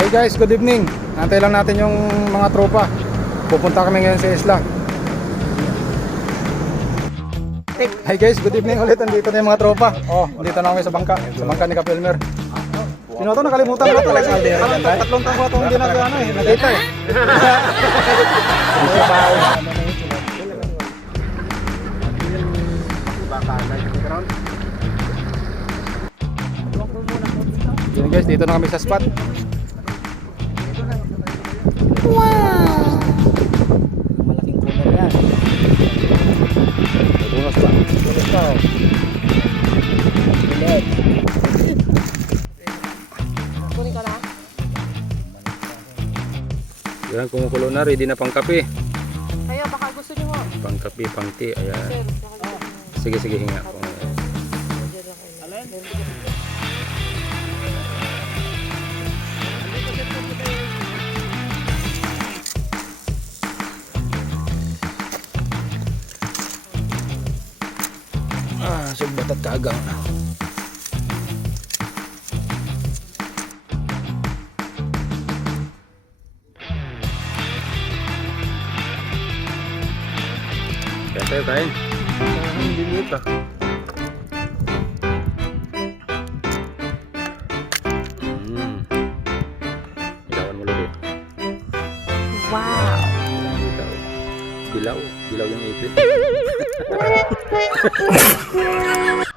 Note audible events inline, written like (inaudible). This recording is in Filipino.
Hey guys, good evening. Antay lang natin yung mga tropa. Pupunta kami ngayon sa isla. Hi guys, good evening ulit. Andito na yung mga tropa. Oh, andito na kami sa bangka. Sa bangka ni Kapilmer. Sino to? Nakalimutan ko to. Tatlong taon ko to hindi nag ano eh. Nakita eh. (laughs) Yun guys, dito na kami sa spot. Malaking cooler yan. Bukas pa. Bukas pa. Ulit. Kunin ka na? Yan, kumukulo na. Ready na pang kape. Kayo, baka gusto niyo mo. Pang kape, pang tea. Ayan. Sige, sige, hinga. Kung, ah, sugbat at kaagang. Kaya tayo kain. Hindi nito. Mm. Ilawan mo ulit. Wow! Dilaw. Dilaw. Yung ipit. (laughs)